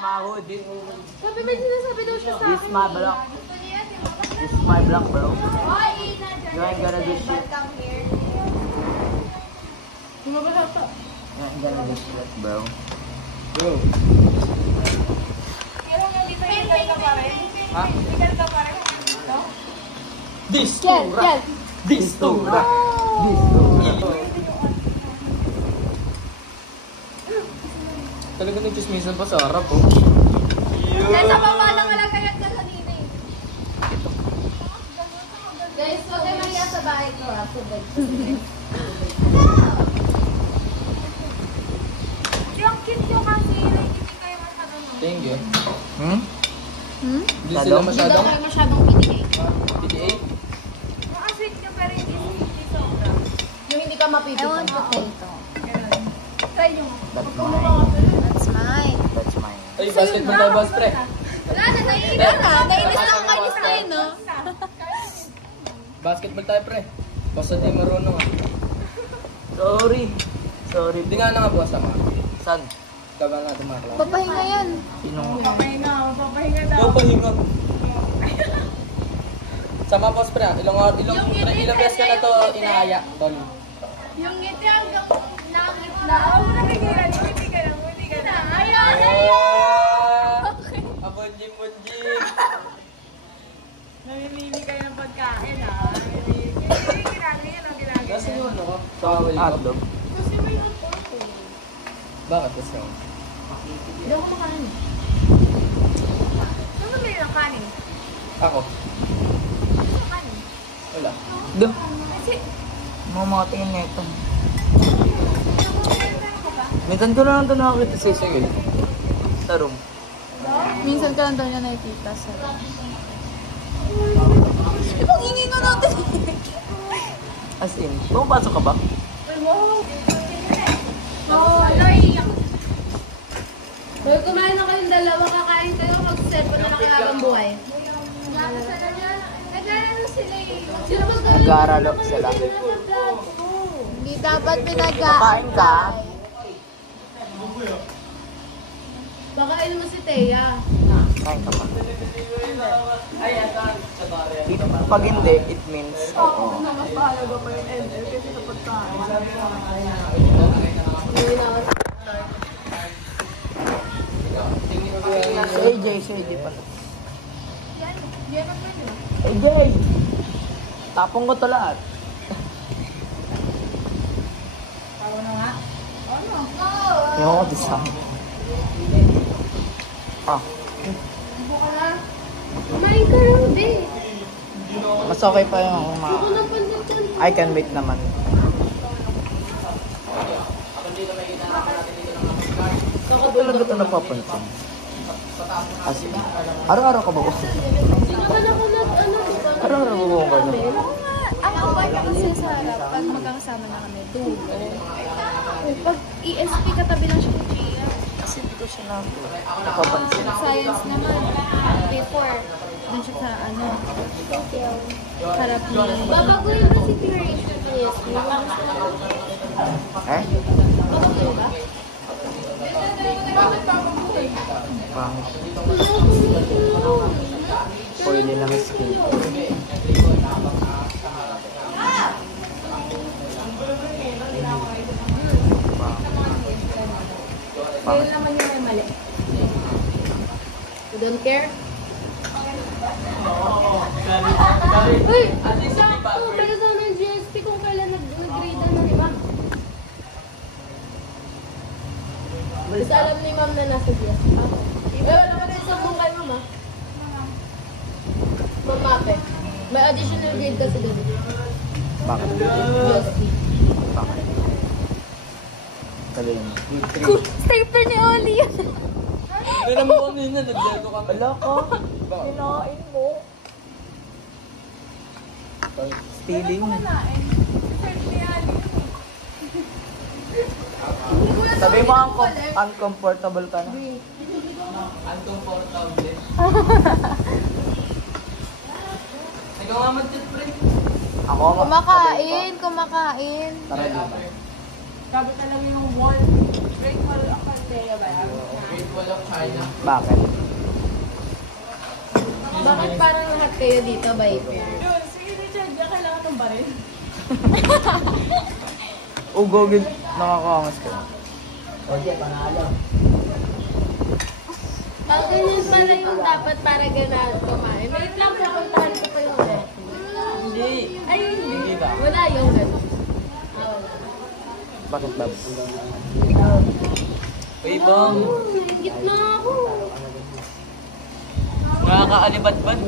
my hood. Sabi may sinasabi daw siya sa akin. This my block. This is my block, bro. You ain't gonna do shit. Lumabas ito. You ain't gonna do shit, bro. Bro. Pero hindi pa legal ka pa rin. Ha? Legal ka pa rin. No? Distura. Distura. Talaga nagchismisan pa sa harap, oh. Nasa baba lang wala kaya ka kanina eh. Guys, huwag kayo mahiya sa bahay ko ha. Yung cute yung kasi, hindi kayo masyadong. Thank you. Hindi Talo? sila Hindi daw masyadong kayo masyadong pinigay. PDA. Maka-sweet nyo pero hindi sobra. Yung hindi ka mapipit. I want potato. Try nyo. That's mine. That's mine. That's mine. Ay, basketball tayo, boss, pre. Wala na, naiinis na. Nainis na ako kanis na yun, no? Basketball tayo, pre. Basta di marunong, ah. Sorry. Sorry. Hindi nga na nga, boss, ama. San? Kaba nga tumakla. Papahinga yan. Sino? Papahinga daw. Oo, pahinga. Sama, boss, pre, ah. Ilang beses ka na to inaaya, tol. Yung ngiti hanggang nakakit na. Oo, nakikiran. Ngiti ka na. Ayaw! Abonjim. Namimili kayo ng pagkain ha. Ginagawa. Nasa yung ano ko? Sa kawali ko? Hotdog. Kasi may nagpapit ko. Bakit? Kasi ako. Hindi ako makain. Saan bumili ng kanin? Ako? Saan kanin? Wala. Duh. Kasi, Mamatingin na ito. meron ko ba? Minsan ko lang ito nakakita sa Sige. sa room. Minsan ka lang daw niya nakikita sa... Ibang ingay nga natin. As in, pumapasok ka ba? Oo, naiiyak. Hoy, kumain na kayong dalawa, kakain kayo, mag-cellphone na lang kayo habang buhay. Nag-aaral sila eh. Sila mag-aaral. Nag-aaral sila. Hindi dapat Pakain ka? Pakain mo si Thea. Kain ka pa. Pag hindi, it means oo. Mas mahalaga pa yung NL kasi sa pagkain. Si AJ pa. Yan ang menu. AJ! Tapong ko to lahat. Tawa na nga. Ano? Yung ako design. Ah, Buka na. Kumain ka lang, be. mas okay pa yung Ako ng pandit yan. I can wait naman. Ako talaga ito napapansin. As in, araw-araw ka ba ko? Naman ako na, ano, diba? Araw-araw ba ko ba? Oo nga. Ang away kasi sa harap pag magkakasama na kami, dulo. Pag ESP katabi lang siya ni Gia. Kasi hindi ko siya napapansin. Science naman. Before, dun siya sa ano. Harap ni... Babaguhin ba si T-Ratio ng ESP? Eh? Babaguhin ba? Pangit. Oily lang skin. Kaya naman yung may mali. You don't care? Uy! Sakto! Pero sa ng GST kung kailan nag-grade na, di ba? Basta alam ni ma'am na nasa GST. Pero naman sa mong kay ma'am ah. Ma'am Mape. May additional grade kasi doon. Bakit? GST. Bakit? Sabihin mo. Stapler ni Oli yan. Hindi naman ko nyo na, nag-delgo kami. Wala ka. Kinain mo. Stealing. Sabi mo uncomfortable ka na. Uncomfortable. Ikaw nga mag-tip, pre. Ako ang Kumakain. Tara dito. Sabi talaga yung wall. Break wall ako kaya ba yan? People of China. Bakit? Bakit parang lahat kayo dito by pair? Sige, Richard, kailangan ng baril. Ugogin. Nakakaangas ka. Pag ganyan pala yung dapat para ganahan kumain. Wait lang, kapuntahan ko pa yung dati. Hindi. Ay, hindi. Hindi ba? Wala yung gano'n. Bakit, Bob? Uy, Bong. Ingit na ako. Nakaka-alibad-bad.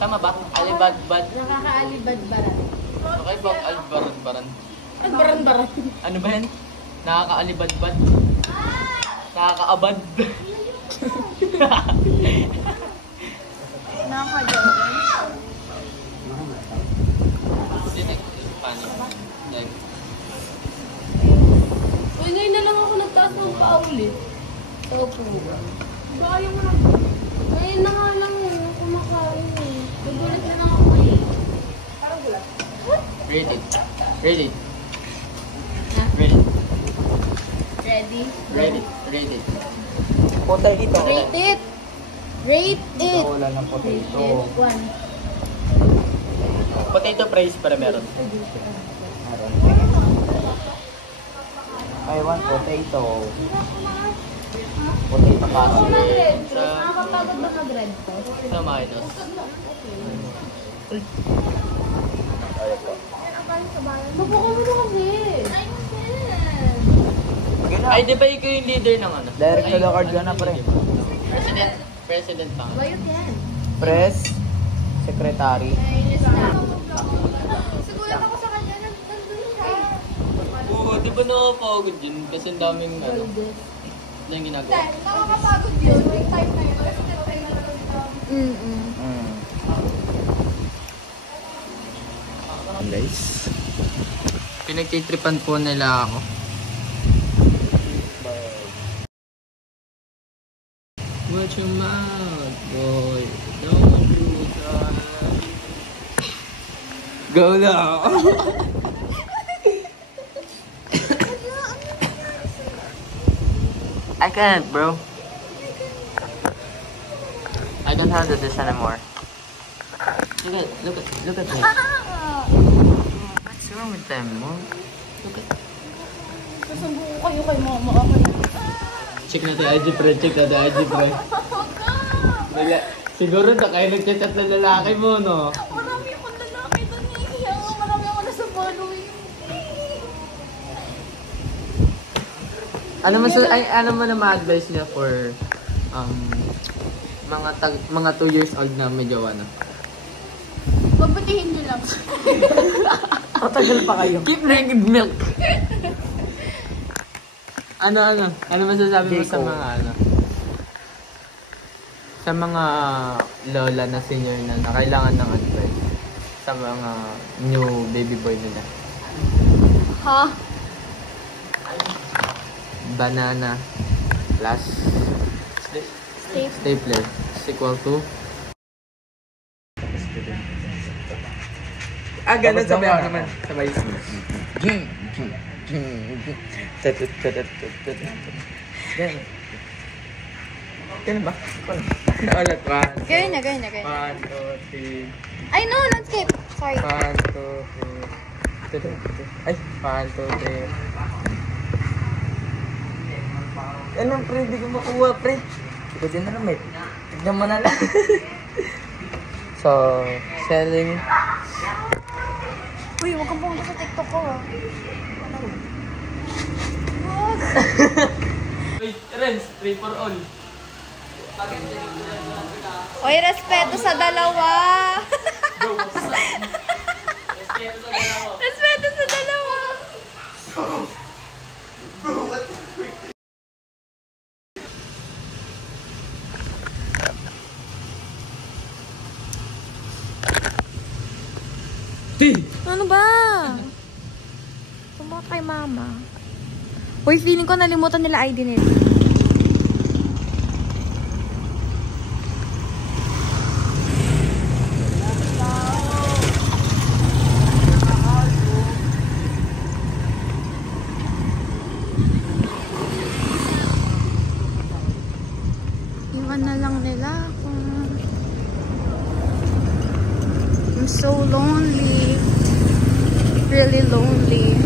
Tama ba? Alibad-bad. Nakakaalibad-baran. Okay, Bong. Alibad-baran. Baran-baran. Ano ba yan? Nakaka-alibad-bad. Nakaka-abad. Nakaka-joke. Dito. Paano? Like, Uy, ngayon na lang ako nagtaas ng paa ulit. Sa upuan. Baka yung mga... Ngayon na nga lang kumakain eh. Nagulat na lang ako eh. Parang gulat. rate it. Rate it. Ha? Rate it. Ready? Rate it. Rate it. Potato. Rate it! Rate it! Wala ng Rate potato. it. 1. Potato fries para meron. I want potato. Potato Ako kasi. mag-red cross. Nakakapagod ba mag-red cross? Sa minus. Ayun po. Mabuka mo na kasi. Ay, di ba ikaw yung leader ng ano? Direct to the card Ay, ka na, pre. President. President pa nga. Bayot yan. Press. Secretary. Nainis na. Sigulat ako sa kanya, nandun siya. Oo, di ba nakapagod yun? Kasi ang daming ano, Goldes. yung ginagawa. Dahil nakakapagod yun, yung time na yun. Kasi time na lang dito. Guys. Pinagtitripan po nila ako. Watch your mouth, boy. Don't do that. Go now. I can't, bro. I don't handle this anymore. Look at me. What's wrong with them, Mom? Look at. Susumbong ko kayo kay mama. Okay. Check natin IG friend, check natin IG friend. Siguro na kayo nagchat na lalaki mo, no? Marami akong lalaki doon eh. Kaya marami ako nasa following. Ano mo na ma-advise niya for mga 2 years old na may jowa na? Babatihin niyo lang. Matagal pa kayo. Keep drinking milk. Ano masasabi mo sa Jayco. mga sa mga lola na senior na kailangan ng advice sa mga new baby boy nila? Ha? Banana plus stapler is equal to ganun sabi ako naman sabay ganun ba? Ulit, Gawin na, gawin na, gawin na. 1, 2, 3 Ay, no, not skip. Sorry. 1, 2, 3 ay 1, 2, 3 ano pre, hindi ko makuha pre. Hindi ko din alam eh. Tignan mo na lang. So, selling. Uy, huwag kang pumunta sa TikTok ko ah. Wait, Renz, 3 for all. Uy, respeto sa dalawa. Respeto sa dalawa. Ano ba? Sumbot kay mama. Uy, feeling ko nalimutan nila ID nila. Iwan na lang nila ako. I'm so lonely. Really lonely.